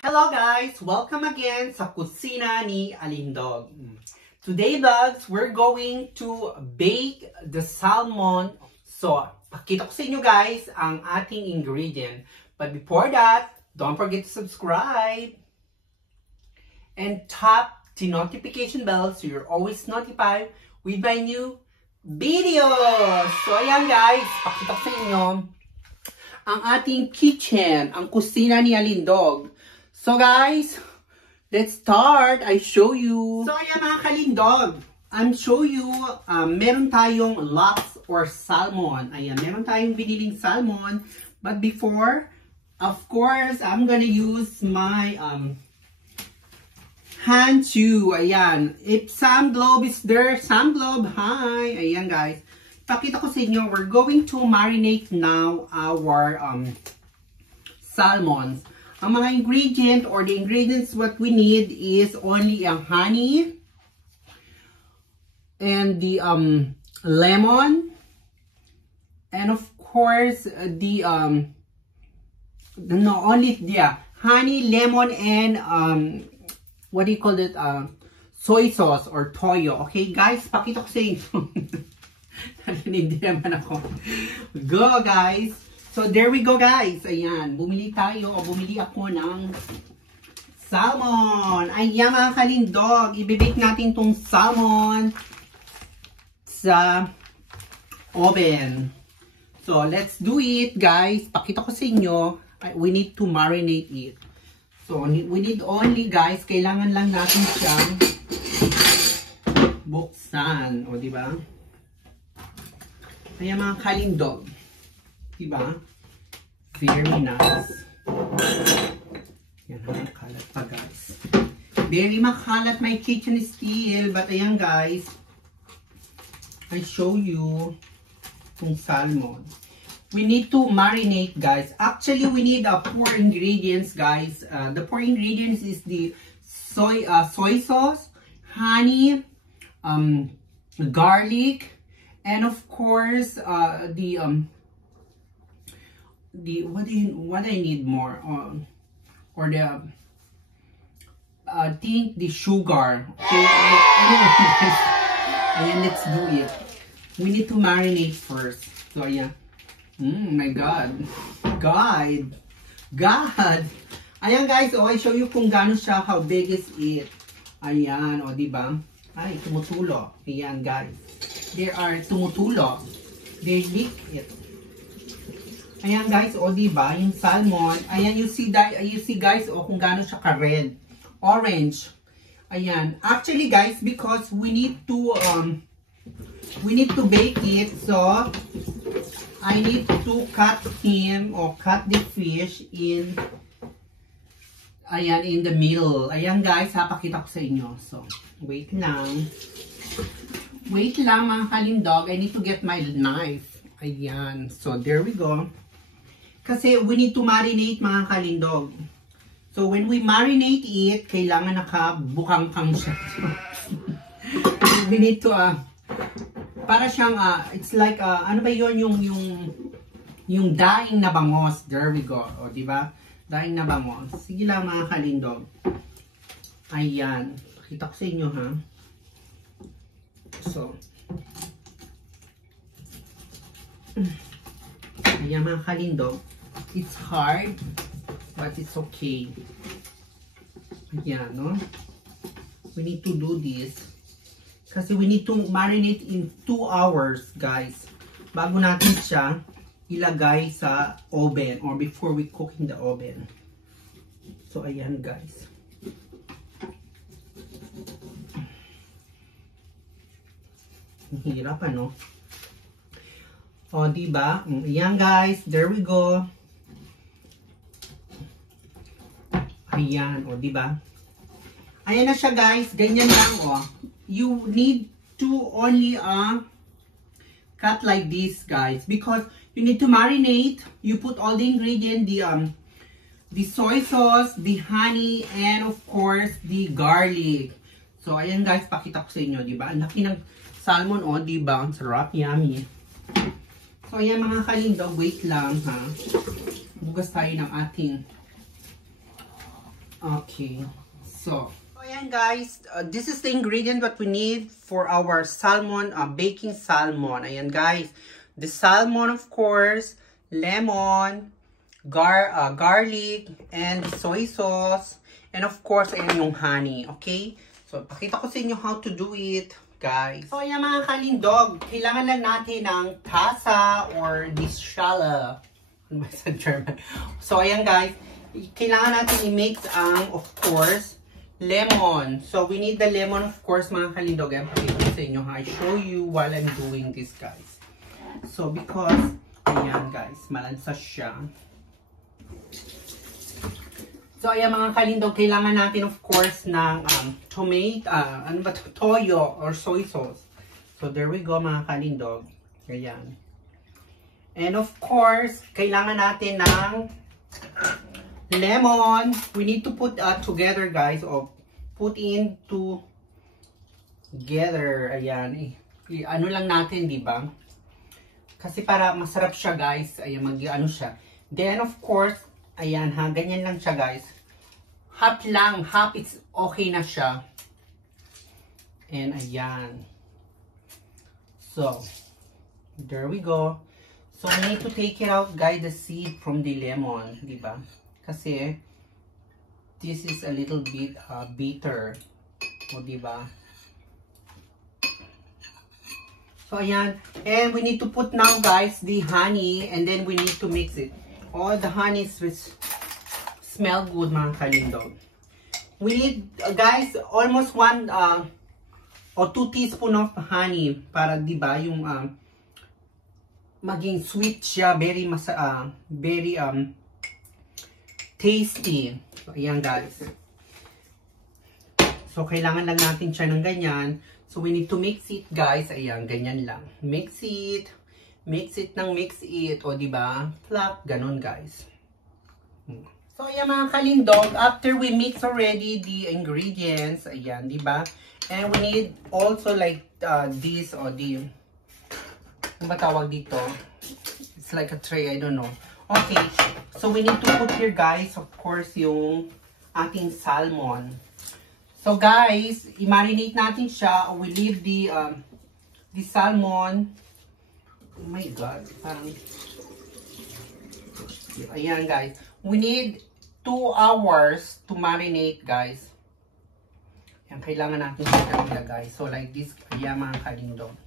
Hello guys! Welcome again sa kusina ni Alindog. Today vlogs, we're going to bake the salmon. So, pakita ko sa inyo guys ang ating ingredient. But before that, don't forget to subscribe and tap the notification bell so you're always notified with my new videos. So, ayan guys, pakita ko sa inyo ang ating kitchen, ang kusina ni Alindog. So guys, let's start. I show you. So ayan mga kalindog, I'm show you, meron tayong lox or salmon. Ayan, meron tayong biniling salmon. But before, of course, I'm gonna use my hand chew. Ayan, if Sam Globe is there, Sam Globe, hi. Ayan guys, pakita ko sa inyo, we're going to marinate now our salmons. Ang mga ingredient or the ingredients what we need is only ang honey and the lemon and of course the honey, lemon and what do you call it, soy sauce or toyo. Okay guys, pakita ko sa inyo. Hindi naman ako. Go guys. So, there we go guys. Ayan, bumili tayo o bumili ako ng salmon. Ayan mga kalindog, ibibake natin tong salmon sa oven. So, let's do it guys. Pakita ko sa inyo, we need to marinate it. So, we need only guys, kailangan lang natin siyang buksan. O, diba? Ayan mga kalindog. Diba? Very nice. Yan, makalat pa guys. Very makalat my kitchen still. But ayan guys, I show you yung salmon. We need to marinate guys. Actually, we need 4 ingredients guys. The 4 ingredients is the soy sauce, honey, garlic, and of course, what I need more or the I think the sugar. Okay, ayan, let's do it. We need to marinate first. So ayan, my God, ayan guys, I show you kung gaano siya, how big is it. Ayan, diba? Ay, tumutulo. Ayan guys, they are tumutulo, they leak it. Ayan guys, diba, yung salmon, ayan, you see guys, kung gaano siya ka-red, orange. Ayan, actually guys, because we need to bake it, so I need to cut him or cut the fish in, ayan, in the middle. Ayan guys, pakita ko sa inyo. So, wait lang mga kalindog, I need to get my knife. Ayan, so there we go. Kasi we need to marinate mga kalindog. So when we marinate it, kailangan nakabukang-kang siya. We need to, para siyang, it's like, ano ba yun, yung daing na bangos. There we go. O, diba? Daing na bangos. Sige lang mga kalindog. Ayan. Pakita ko sa inyo, ha? So, ayan mga kalindog. It's hard, but it's okay. Ayan, no? We need to do this. Kasi we need to marinate in 2 hours, guys. Bago natin siya ilagay sa oven or before we cook in the oven. So, ayan, guys. Ang hirap, ano? O, diba? Ayan, guys. There we go. Ayan, diba? Ayan na siya guys, ganyan lang You need to only cut like this guys, because you need to marinate. You put all the ingredients, the soy sauce, the honey, and of course, the garlic. So, ayan guys, pakita ko sa inyo, diba? Ang laki ng salmon, diba? Ang sarap, yummy. So, ayan mga kalindog, wait lang ha. Bugas tayo ng ating Okay, so ayan guys, this is the ingredient that we need for our salmon, baking salmon. Ayan guys, the salmon of course, lemon, garlic, and soy sauce, and of course ayan yung honey. Okay, so pakita ko sa inyo how to do it guys. So ayan mga kalindog, kailangan lang natin ng tasa or dischala. Ano ba sa German? So ayan guys, kailangan natin i-mix ang, of course, lemon. So, we need the lemon, of course, mga kalindog. Ayan, pakita sa inyo ha. I show you while I'm doing this, guys. So, because, ayan, guys, malansa siya. So, ayan, mga kalindog, kailangan natin, of course, ng toyo or soy sauce. So, there we go, mga kalindog. Ayan. And, of course, kailangan natin ng lemon. We need to put together guys, or put into together. Ayan, ano lang natin, di ba? Kasi para masarap siya guys. Ayan, ano siya. Then of course, ayan ha, ganyan lang siya guys. Half lang, half it's okay na siya. And ayan. So, there we go. So we need to take it out guys, the seed from the lemon, di ba? Kasi this is a little bit bitter. O, diba? So, ayan. And we need to put now, guys, the honey. And then we need to mix it. All the honeys will smell good, mga kalindog. We need, guys, almost 1 or 2 teaspoon of honey. Para, diba, yung maging sweet siya. Very, tasty. So, ayan guys. So, kailangan lang natin siya ng ganyan. So, we need to mix it guys. Ayan, ganyan lang. Mix it. Mix it ng mix it. O, diba? Flap. Ganon guys. So, ayan mga kalindog. After we mix already the ingredients. Ayan, diba? And we need also like this or the, ano ba tawag dito? It's like a tray. I don't know. Okay, so we need to put here guys, of course, yung ating salmon. So guys, i-marinate natin siya. We leave the salmon. Oh my God, parang, ayan guys. We need 2 hours to marinate guys. Ayan, kailangan natin siya ilagay. So like this, ayan mga kalindog.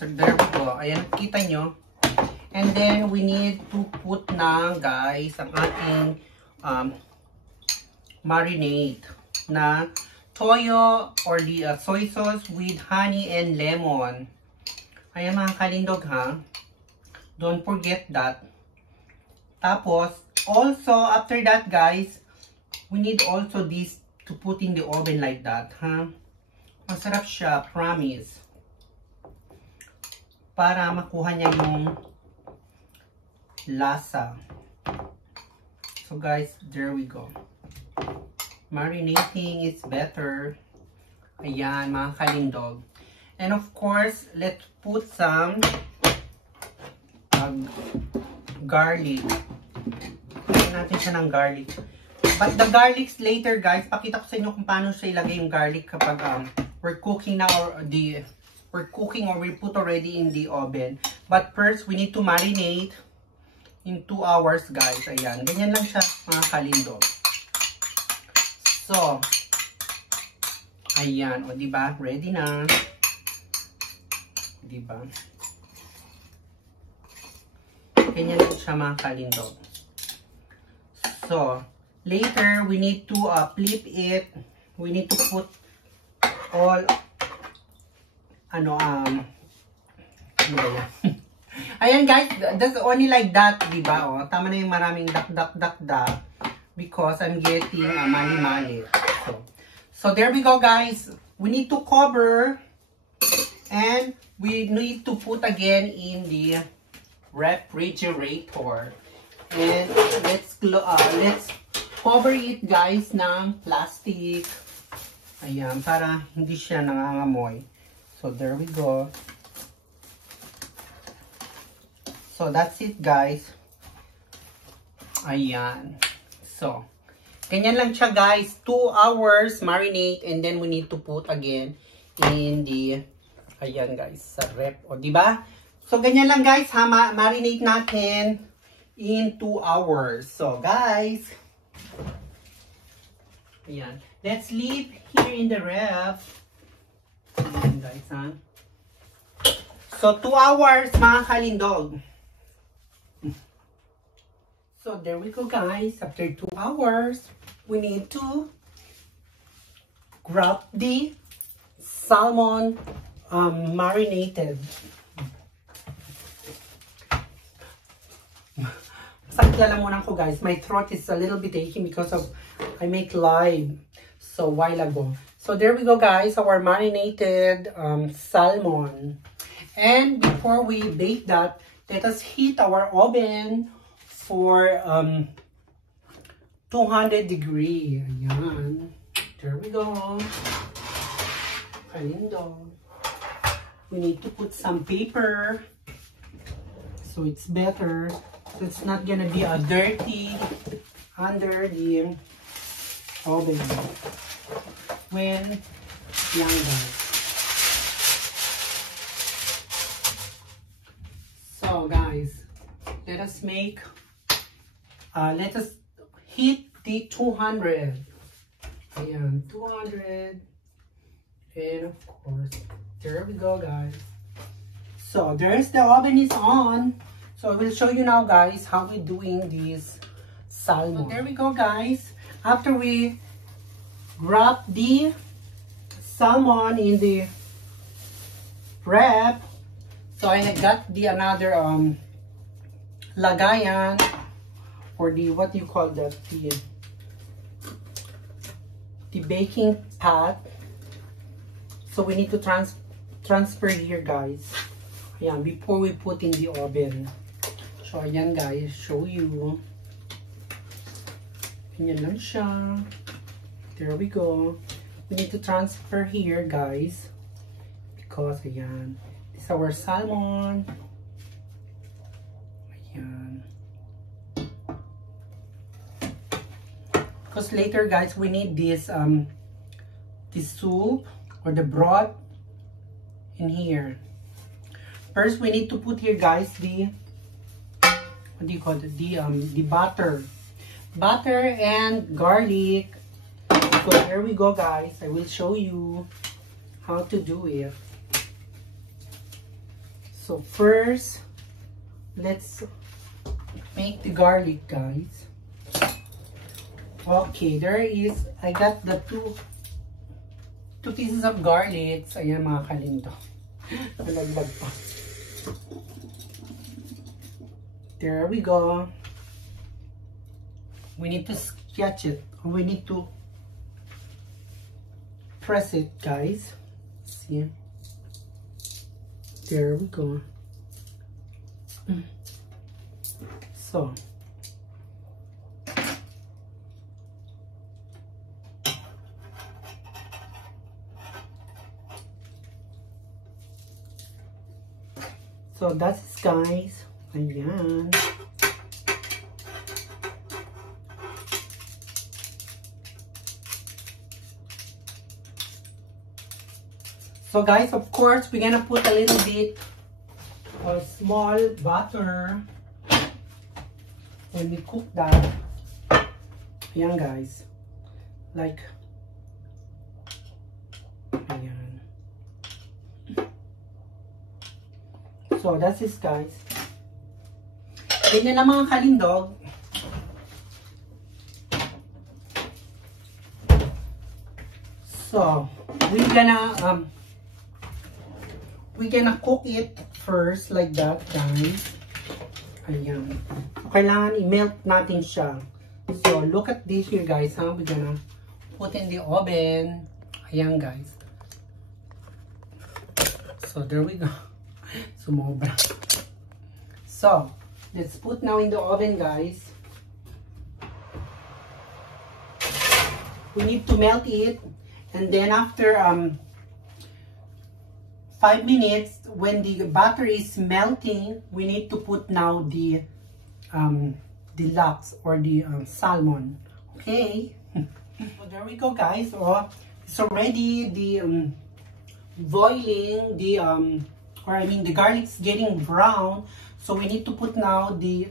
So there we go. Ayan, kita nyo. And then, we need to put na, guys, ang ating marinade na toyo or the soy sauce with honey and lemon. Ayan mga kalindog ha. Don't forget that. Tapos, also, after that, guys, we need also this to put in the oven like that, ha. Masarap siya, promise. Para makuha niya yung lasa. So guys, there we go. Marinating is better. Ayan, mga kalindog. And of course, let's put some garlic. Lagyan natin siya ng garlic. But the garlics later guys, pakita ko sa inyo kung paano siya ilagay yung garlic kapag we're cooking now or we put already in the oven. But first, we need to marinate in 2 hours, guys. Ayan. Ganyan lang siya, mga kalindog. So, ayan. O, diba? Ready na. Diba? Ganyan lang siya, mga kalindog. So, later, we need to flip it. We need to put all ayan guys, that's only like that, diba? O, tama na yung maraming dak because I'm getting mani-mani. So there we go guys. We need to cover and we need to put again in the refrigerator. And let's cover it guys ng plastic. Ayan, para hindi siya nangangamoy. So, there we go. So, that's it, guys. Ayan. So, ganyan lang siya guys. 2 hours marinate and then we need to put again in the, ayan guys, sa rep. O, diba? So, ganyan lang guys ha. Marinate natin in 2 hours. So, guys, ayan. Let's leave here in the ref. Ayan guys ha. So, 2 hours mga kalindog. So, there we go guys. After 2 hours, we need to grab the salmon marinated. Sakit lang muna ko guys. My throat is a little bit aching because of I make live so while ago. So, there we go guys. Our marinated salmon. And before we bake that, let us heat our oven for 200 degree. Ayan. There we go. Kalindo. We need to put some paper so it's better. So it's not gonna be a dirty under the oven when young guys. So guys, let us heat the 200. Ayan, 200. And of course, there we go guys. So there's the oven is on. So I will show you now guys how we doing this salmon. So there we go guys. After we wrap the salmon in the wrap, so I had got the another lagayan, or the, what do you call that, the baking pot. So we need to transfer here guys. Ayan, before we put in the oven. So ayan guys, show you. Ganyan lang siya. There we go. We need to transfer here guys, because ayan, this is our salmon. Ayan. Because later guys, we need this this soup or the broth in here. First, we need to put here guys the, what do you call it, the butter and garlic. So here we go guys. I will show you how to do it. So first, let's make the garlic guys. Okay, there is, I got the two pieces of garlic. Ayan mga kalindo. Nalaglag pa. There we go. We need to sketch it. We need to press it guys. See? There we go. So that's it guys. Ayan. So guys, of course, we're gonna put a little bit of small butter when we cook that. Ayan guys. Like, ayan. So that's it guys. Ganyan lang mga kalindog. So we're gonna cook it first like that guys. Ayan. So, kailangan i-melt natin siya. So look at this here guys. We're gonna put in the oven. Ayan guys. So there we go. Sumobra. So let's put now in the oven guys. We need to melt it, and then after 5 minutes, when the butter is melting, we need to put now the deluxe or the salmon. Okay. So there we go, guys. Oh, it's already the boiling. The garlic's getting brown. So we need to put now the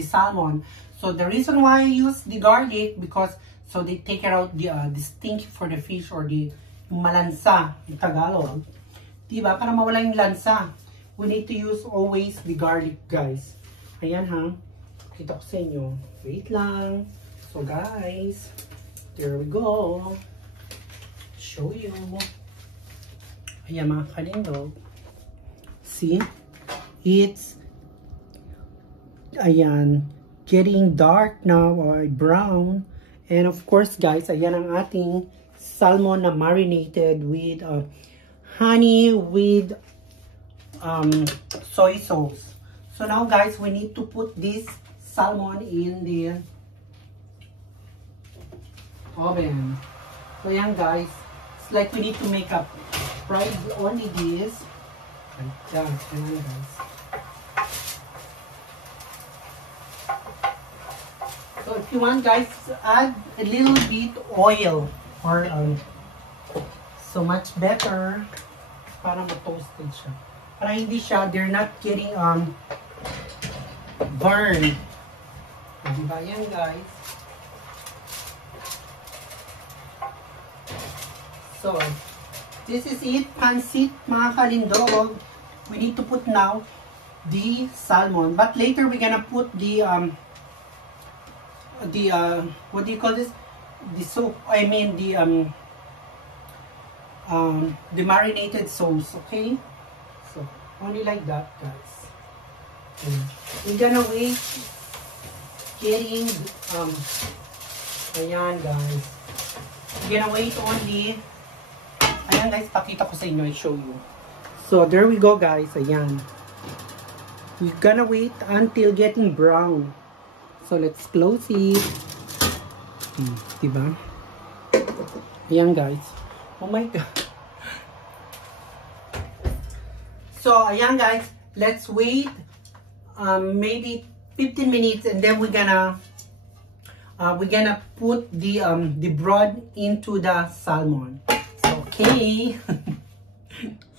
salmon. So the reason why I use the garlic, because so they take out the stink for the fish, or the malansa in Tagalog. Diba? Para mawala yung lansa, we need to use always the garlic, guys. Ayan ha. Kita ko sa inyo. Wait lang. So guys, there we go. Show you. Ayan mga kalindog. See? It's ayan, getting dark now, or brown. And of course guys, ayan ang ating salmon na marinated with honey with soy sauce. So now guys, we need to put this salmon in the oven. So yan guys, it's like we need to make a fried only this. Ayan guys. So if you want guys, add a little bit oil, or so much better para ma-toasted siya. Para hindi siya, they're not getting burned. Diba yan guys? So, this is it, pansit mga kalindog. We need to put now the salmon, but later we're gonna put the what do you call this? The soup. I mean the marinated sauce. Okay, so only like that, guys. We're gonna wait getting ayan guys. We're gonna wait only. Ayan guys, pakita ko sa inyo, I show you. So there we go guys, ayan. We're gonna wait until getting brown. So let's close it. Diba? Ayan guys. Oh my god. So ayan guys, let's wait maybe 15 minutes, and then we're gonna put the broth into the salmon. So okay.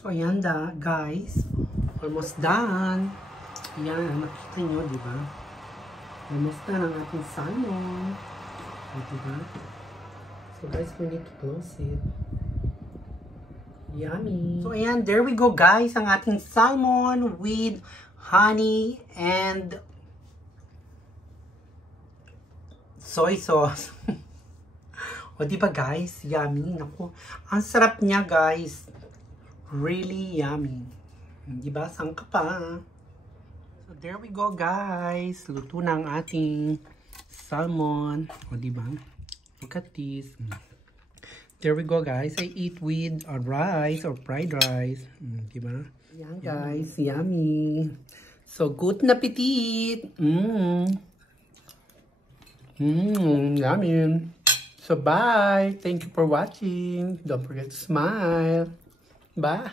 So ayan guys, almost done. Ayan, nakita nyo, diba? Almost done ang ating salmon. Diba? So guys, we need to close it. Yummy! So ayan, there we go guys, ang ating salmon with honey and soy sauce. O diba guys, yummy. Naku, ang sarap niya guys. Really yummy. Diba? Saan ka pa? So there we go guys. Luto na ang ating salmon. O diba? Look at this. There we go guys. I eat with rice or fried rice. Diba? Yan guys. Yummy. So good na appetit. Yummy. So bye. Thank you for watching. Don't forget to smile. Bye.